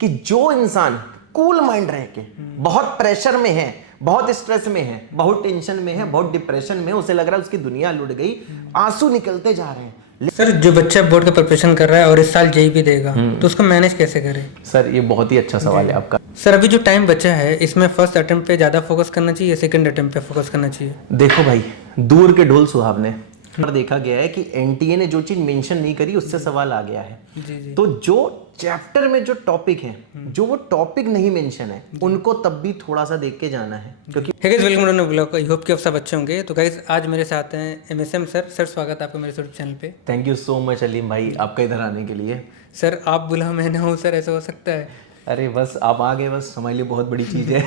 कि जो इंसान कूल माइंड रह के बहुत प्रेशर में है, बहुत स्ट्रेस में है, बहुत टेंशन में है, बहुत डिप्रेशन में है, उसे लग रहा है उसकी दुनिया लुट गई, आंसू निकलते जा रहे हैं। सर जो बच्चा बोर्ड का प्रिपरेशन कर रहा है और इस साल जेई भी देगा तो उसको मैनेज कैसे करे? सर ये बहुत ही अच्छा सवाल है आपका। सर अभी जो टाइम बचा है इसमें फर्स्ट अटेम्प्ट पे ज़्यादा फोकस करना चाहिए या सेकंड अटेम्प्ट पे फोकस करना चाहिए? देखो भाई, दूर के ढोल सुहावने पर देखा गया है कि एनटीए ने जो चीज मेंशन नहीं करी उससे सवाल आ गया है। जी। तो जो चैप्टर में जो टॉपिक है, जो वो टॉपिक नहीं मेंशन है, उनको तब भी थोड़ा सा देख के जाना है, क्योंकि hey guys, welcome to blog. I hope कि आप सब अच्छे होंगे। तो गाइस आज मेरे साथ हैं एमएसएम सर। सर स्वागत है आपका मेरे यूट्यूब चैनल पे। Thank you so much Aleem भाई आपका इधर आने के लिए। सर आप बुला मैंने हूँ सर, ऐसा हो सकता है? अरे बस आप आ गए, बस हमारे लिए बहुत बड़ी चीज़ है।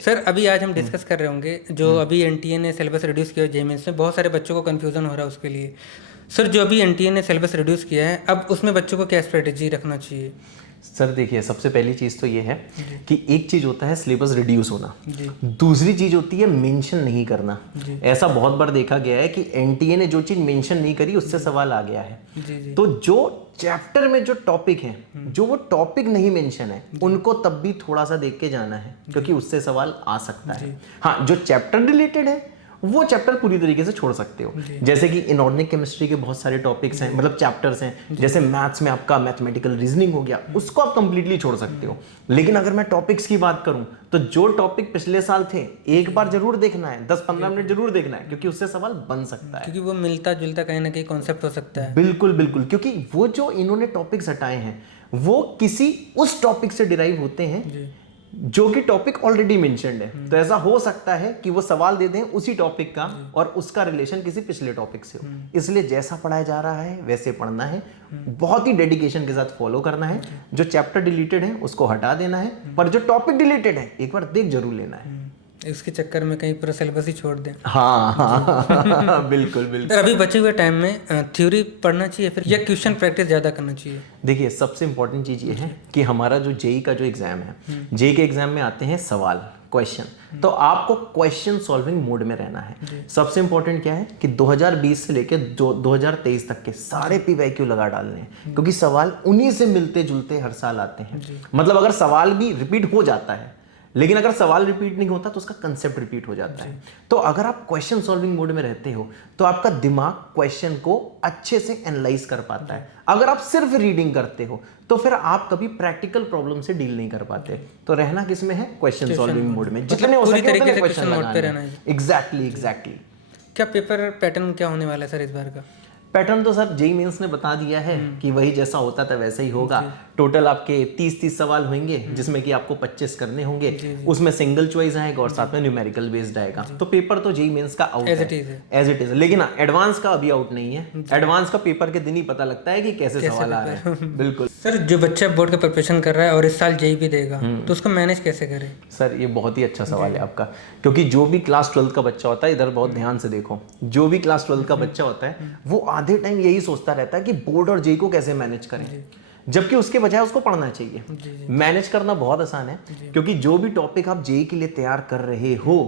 सर अभी आज हम डिस्कस कर रहे होंगे जो अभी एनटीए ने सिलेबस रिड्यूस किया जेईई मेंस में, बहुत सारे बच्चों को कन्फ्यूजन हो रहा है उसके लिए। सर जो अभी एनटीए ने सिलेबस रिड्यूस किया है, अब उसमें बच्चों को क्या स्ट्रेटेजी रखना चाहिए? सर देखिए, सबसे पहली चीज़ तो ये है कि एक चीज़ होता है सिलेबस रिड्यूस होना, जी। दूसरी चीज़ होती है मेंशन नहीं करना। जी। ऐसा बहुत बार देखा गया है कि एनटीए ने जो चीज़ मेंशन नहीं करी उससे सवाल आ गया है। जी। तो जो चैप्टर में जो टॉपिक है, जो वो टॉपिक नहीं मेंशन है, उनको तब भी थोड़ा सा देख के जाना है, क्योंकि उससे सवाल आ सकता है। हाँ, जो चैप्टर रिलेटेड है वो चैप्टर पूरी तरीके से छोड़ सकते हो। जैसे कि इनऑर्गेनिक केमिस्ट्री के बहुत सारे टॉपिक्स हैं, मतलब चैप्टर्स हैं, जैसे मैथ्स में आपका मैथमेटिकल रीजनिंग हो गया, उसको आप कंप्लीटली छोड़ सकते हो। लेकिन अगर मैं टॉपिक्स की बात करूं तो जो टॉपिक पिछले साल थे एक बार जरूर देखना है, 10-15 मिनट जरूर देखना है, क्योंकि उससे सवाल बन सकता है। क्योंकि वो मिलता जुलता कहीं ना कहीं कॉन्सेप्ट हो सकता है। बिल्कुल बिल्कुल, क्योंकि वो जो इन्होंने टॉपिक्स हटाए हैं वो किसी उस टॉपिक से डिराइव होते हैं जो कि टॉपिक ऑलरेडी मेंशन्ड है। तो ऐसा हो सकता है कि वो सवाल दे दें उसी टॉपिक का और उसका रिलेशन किसी पिछले टॉपिक से हो। इसलिए जैसा पढ़ाया जा रहा है वैसे पढ़ना है, बहुत ही डेडिकेशन के साथ फॉलो करना है। जो चैप्टर डिलीटेड है उसको हटा देना है, पर जो टॉपिक डिलीटेड है एक बार देख जरूर लेना है। इसके चक्कर में कहीं पूरा सिलेबस ही छोड़ दें। हाँ बिल्कुल बिल्कुल। सर अभी बचे हुए टाइम में थ्योरी पढ़ना चाहिए फिर या क्वेश्चन प्रैक्टिस ज़्यादा करना चाहिए? देखिए, सबसे इंपॉर्टेंट चीज़ ये है कि हमारा जो जेई का जो एग्जाम है, जेई के एग्जाम में आते हैं सवाल, क्वेश्चन। तो आपको क्वेश्चन सॉल्विंग मोड में रहना है। सबसे इंपॉर्टेंट क्या है कि 2020 से लेकर 2023 तक के सारे पीवाईक्यू लगा डालने हैं, क्योंकि सवाल उन्हीं से मिलते जुलते हर साल आते हैं। मतलब अगर सवाल भी रिपीट हो जाता है, लेकिन अगर सवाल रिपीट नहीं होता तो उसका कंसेप्ट रिपीट हो जाता है। तो अगर आप क्वेश्चन सॉल्विंग मोड में रहते हो तो आपका दिमाग क्वेश्चन को अच्छे से एनालाइज कर पाता है। अगर आप सिर्फ रीडिंग करते हो तो फिर आप कभी प्रैक्टिकल प्रॉब्लम से डील नहीं कर पाते। तो रहना किस में है? क्वेश्चन सॉल्विंग मोड में, जितने हो सके उतने क्वेश्चन लगाना है। एग्जैक्टली। क्या पेपर पैटर्न क्या होने वाला है सर इस बार का? पैटर्न तो सर जेईई मेंस ने बता दिया है कि वही जैसा होता था वैसा ही होगा। टोटल आपके 30 सवाल होंगे, जिसमें कि आपको 25 करने होंगे। उसमें सिंगल चॉइस आएगा और साथ में न्यूमेरिकल बेस्ड आएगा। तो पेपर तो जेईई मेंस का आउट है एज इट इज। लेकिन एडवांस का अभी आउट नहीं है। एडवांस का पेपर के दिन ही पता लगता है कि कैसे सवाल आ रहे हैं। बिल्कुल। सर जो बच्चा बोर्ड का प्रिपरेशन कर रहा है और इस साल जेईई भी देगा तो उसको मैनेज कैसे करे? सर ये बहुत ही अच्छा सवाल है आपका, क्योंकि जो भी क्लास 12 का बच्चा होता है, इधर बहुत ध्यान से देखो, जो भी क्लास 12 का बच्चा होता है वो आधे टाइम यही सोचता रहता है कि बोर्ड और जेईई को कैसे मैनेज करें, जबकि उसके बजाय उसको पढ़ना चाहिए। मैनेज करना बहुत आसान है, क्योंकि जो भी टॉपिक आप जेईई के लिए तैयार कर रहे हो,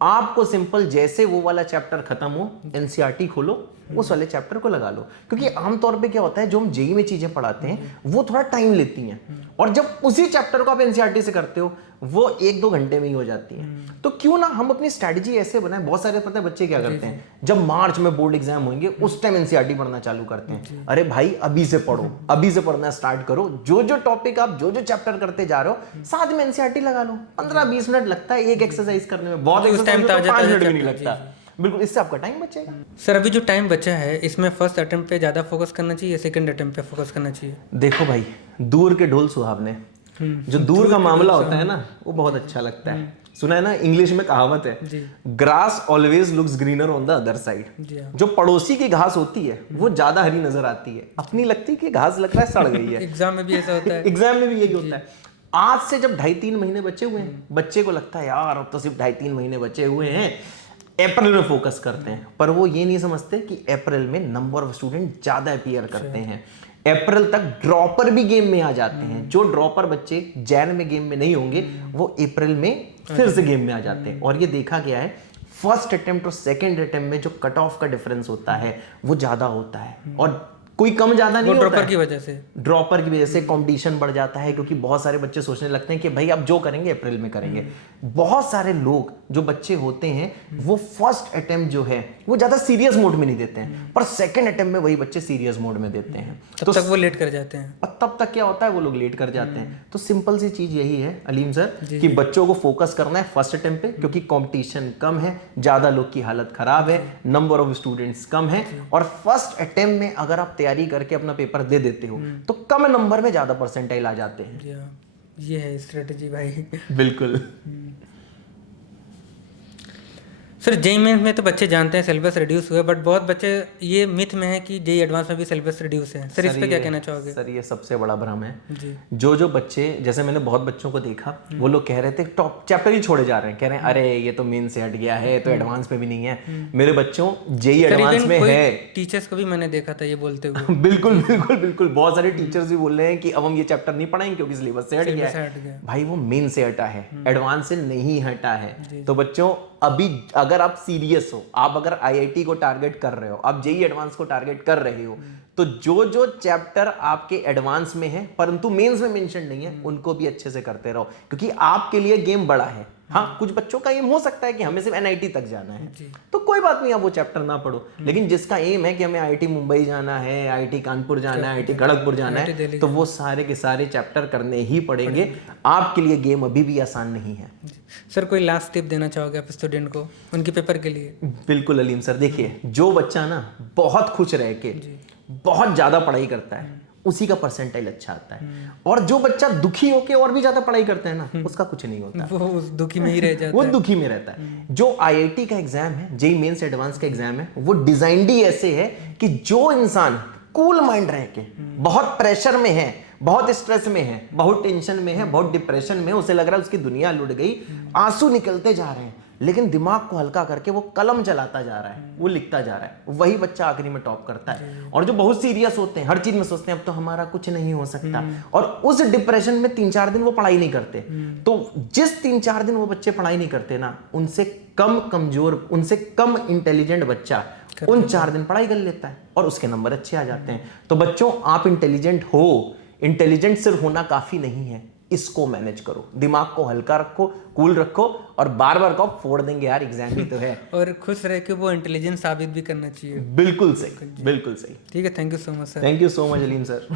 आपको सिंपल जैसे वो वाला चैप्टर खत्म हो, एनसीईआरटी खोलो, उस वाले चैप्टर को लगा लो। क्योंकि आमतौर पे क्या होता है, जो हम जेईई में चीजें पढ़ाते हैं वो थोड़ा टाइम लेती हैं, और जब उसी चैप्टर को आप एनसीईआरटी से करते हो वो 1-2 घंटे में ही हो जाती हैं। तो क्यों ना हम अपनी स्ट्रैटेजी ऐसे बनाएं। बहुत सारे पता है बच्चे क्या करते हैं, जब मार्च में बोर्ड एग्जाम होंगे उस टाइम एनसीईआरटी पढ़ना चालू करते हैं। अरे भाई अभी से पढ़ो, अभी से पढ़ना स्टार्ट करो। जो जो टॉपिक आप जो जो चैप्टर करते जा रहे हो, साथ में एनसीईआरटी लगा लो। 15-20 मिनट लगता है एक एक्सरसाइज करने में, बहुत एक्सरसाइज तो 5 मिनट भी नहीं लगता। बिल्कुल, इससे आपका टाइम बचेगा। सर अभी जो टाइम बचा है इसमें फर्स्ट अटेम्प्ट पे ज़्यादा फोकस करना चाहिए या सेकंड अटेम्प्ट पे फोकस करना चाहिए? देखो भाई, दूर के ढोल सुहावने, जो दूर का मामला होता है ना वो बहुत अच्छा लगता है। सुना है ना, इंग्लिश में कहावत है, grass always looks greener on the other side. जो पड़ोसी की घास होती है वो ज्यादा हरी नजर आती है, अपनी लगती है कि घास लग रहा है सड़ गई है। एग्जाम में भी ऐसा होता है। एग्जाम में भी यही होता है। आज से जब 2.5-3 महीने बचे हुए हैं, बच्चे को लगता है यार अब तो सिर्फ 2.5-3 महीने बचे हुए हैं, अप्रैल में फोकस करते हैं। पर वो ये नहीं समझते कि अप्रैल में नंबर ऑफ स्टूडेंट ज्यादा अपीयर करते हैं। अप्रैल तक ड्रॉपर भी गेम में आ जाते हैं। जो ड्रॉपर बच्चे जैन में गेम में नहीं होंगे वो अप्रैल में फिर से गेम में आ जाते हैं। और ये देखा गया है, फर्स्ट अटेम्प्ट और सेकंड अटेम्प्ट में जो कट ऑफ का डिफरेंस होता है वो ज्यादा होता है। और कोई कम ज्यादा वो नहीं होता ड्रॉपर है। की वजह से। ड्रॉपर की वजह से कंपटीशन बढ़ जाता है, क्योंकि बहुत सारे बच्चे सोचने लगते हैं कि भाई अब जो करेंगे अप्रैल में करेंगे। बहुत सारे लोग जो बच्चे होते हैं वो फर्स्ट अटेम्प्ट जो है वो ज्यादा सीरियस मोड में नहीं देते हैं, पर सेकंड अटेम्प्ट में वही बच्चे सीरियस मोड में देते हैं। तब तक वो लेट कर जाते हैं। और तब तक क्या होता है, वो लोग लेट कर जाते हैं। तो सिंपल सी चीज यही है अलीम सर कि बच्चों को फोकस करना है फर्स्ट अटेम्प्ट पे, क्योंकि कंपटीशन कम है, ज्यादा लोग की हालत खराब है, नंबर ऑफ स्टूडेंट्स कम है, और फर्स्ट अटेम्प्ट में अगर आप तैयारी करके अपना पेपर दे देते हो तो कम नंबर में ज्यादा परसेंटाइल आ जाते हैं। जी हाँ, ये है स्ट्रेटजी भाई। बिल्कुल। सर जेई मेंस में तो बच्चे जानते हैं सिलेबस रिड्यूस हुआ है, बट बहुत बच्चे ये मिथ में है कि जेई एडवांस में भी सिलेबस रिड्यूस है। सर इस पे क्या कहना चाहोगे? सर ये सबसे बड़ा भ्रम है। जी जो बच्चे, जैसे मैंने बहुत बच्चों को देखा, वो लोग कह रहे थे टॉप चैप्टर ही छोड़े जा रहे हैं, कह रहे हैं अरे ये तो मेन से हट गया है, तो एडवांस में भी नहीं है। मेरे बच्चों जेई एडवांस में है। टीचर्स को भी मैंने देखा था ये बोलते हुए। बिल्कुल बिल्कुल बिल्कुल, बहुत सारे टीचर्स भी बोल रहे हैं कि अब हम ये चैप्टर नहीं पढ़ाएंगे क्योंकि सिलेबस से हट गया है। भाई वो मेन से हटा है, एडवांस से नहीं हटा है। तो बच्चों अभी अगर आप सीरियस हो, आप अगर आईआईटी को टारगेट कर रहे हो, आप जेई एडवांस को टारगेट कर रहे हो, तो जो चैप्टर आपके एडवांस में है परंतु मेंस में मेंशन नहीं है, उनको भी अच्छे से करते रहो, क्योंकि आपके लिए गेम बड़ा है। हाँ, कुछ बच्चों का एम हो सकता है कि हमें सिर्फ एनआईटी तक जाना है, तो कोई बात नहीं, आप वो चैप्टर ना पढ़ो। लेकिन जिसका एम है कि हमें आईआईटी मुंबई जाना है, आईआईटी कानपुर जाना है, आईआईटी खड़गपुर जाना है, तो वो सारे के सारे चैप्टर करने ही पड़ेंगे। आपके लिए गेम अभी भी आसान नहीं है। सर कोई लास्ट टिप देना चाहोगे आप स्टूडेंट को उनके पेपर के लिए? बिल्कुल अलीम सर, देखिए जो बच्चा ना बहुत खुश रह के बहुत ज्यादा पढ़ाई करता है उसी का परसेंटाइल अच्छा आता है, और जो बच्चा दुखी होके और भी ज्यादा पढ़ाई करता है ना, उसका कुछ नहीं होता, वो उस दुखी में ही रह जाता वो है। दुखी में रहता है। जो आईआईटी का एग्जाम है, जेई मेंस एडवांस का एग्जाम है, वो डिजाइंड ही ऐसे है कि जो इंसान कूल माइंड रह के बहुत प्रेशर में है, बहुत स्ट्रेस में है, बहुत टेंशन में है, बहुत डिप्रेशन में है, उसे लग रहा है उसकी दुनिया लुट गई, आंसू निकलते जा रहे हैं, लेकिन दिमाग को हल्का करके वो कलम चलाता जा रहा है, वो लिखता जा रहा है, वही बच्चा आखिरी में टॉप करता है। और जो बहुत सीरियस होते हैं, हर चीज में सोचते हैं अब तो हमारा कुछ नहीं हो सकता, और उस डिप्रेशन में 3-4 दिन वो पढ़ाई नहीं करते, तो जिस 3-4 दिन वो बच्चे पढ़ाई नहीं करते ना, उनसे कम कमजोर, उनसे कम इंटेलिजेंट बच्चा उन 4 दिन पढ़ाई कर लेता है और उसके नंबर अच्छे आ जाते हैं। तो बच्चों आप इंटेलिजेंट हो, इंटेलिजेंट सिर्फ होना काफी नहीं है, इसको मैनेज करो, दिमाग को हल्का रखो, कूल रखो, और बार बार कहो फोड़ देंगे यार, एग्जाम ही तो है। और खुश रह के वो इंटेलिजेंस साबित भी करना चाहिए। बिल्कुल सही, बिल्कुल सही। ठीक है, thank you so much sir. Thank you so much Aleem sir.